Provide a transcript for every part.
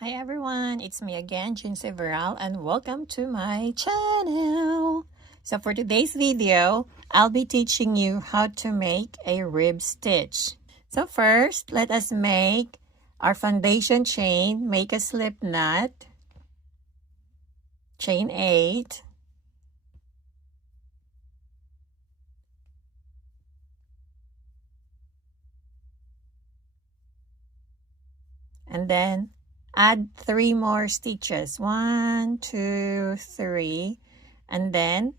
Hi everyone, it's me again, Jeansy Veral, and welcome to my channel. So for today's video, I'll be teaching you how to make a rib stitch. So first, let us make our foundation chain. Make a slip knot, chain 8, and then add 3 more stitches. 1, 2, 3, and then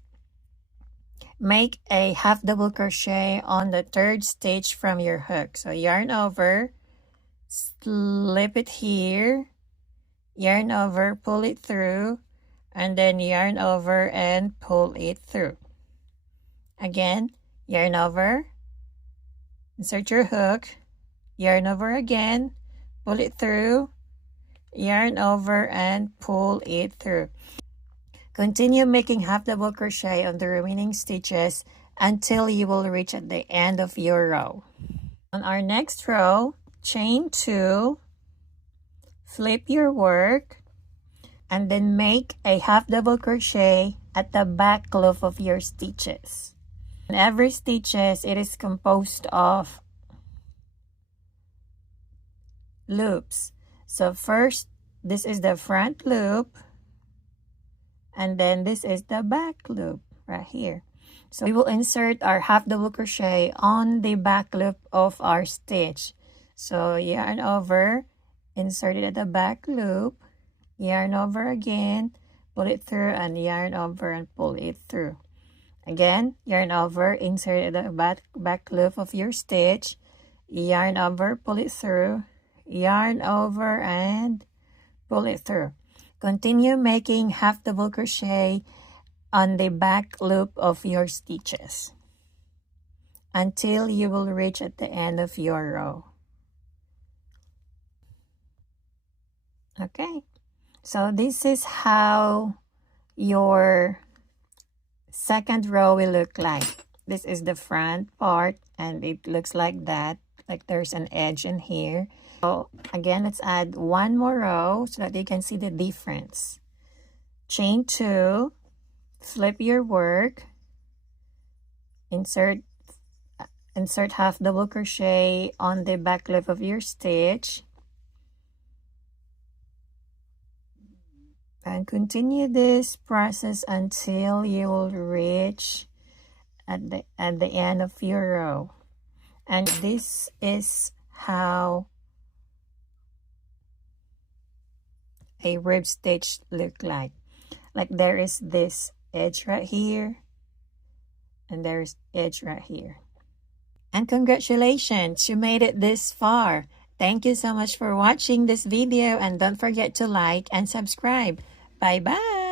make a half double crochet on the 3rd stitch from your hook. So yarn over, slip it here, yarn over, pull it through, and then yarn over and pull it through. Again, yarn over, insert your hook, yarn over again, pull it through, yarn over and pull it through. Continue making half double crochet on the remaining stitches until you will reach at the end of your row. On our next row, chain 2, flip your work, and then make a half double crochet at the back loop of your stitches. In every stitches, it is composed of loops. So first, this is the front loop, and then this is the back loop right here. So we will insert our half double crochet on the back loop of our stitch. So yarn over, insert it at the back loop, yarn over again, pull it through, and yarn over and pull it through. Again, yarn over, insert it at the back loop of your stitch, yarn over, pull it through, yarn over and pull it through. Continue making half double crochet on the back loop of your stitches until you will reach at the end of your row. Okay, so this is how your second row will look like. This is the front part and it looks like that, like there's an edge in here. So again, let's add 1 more row so that you can see the difference. Chain 2, flip your work, insert half double crochet on the back loop of your stitch, and continue this process until you will reach at the end of your row. And this is how a rib stitch look like there is this edge right here and there's edge right here. And congratulations, you made it this far. Thank you so much for watching this video, and don't forget to like and subscribe. Bye bye.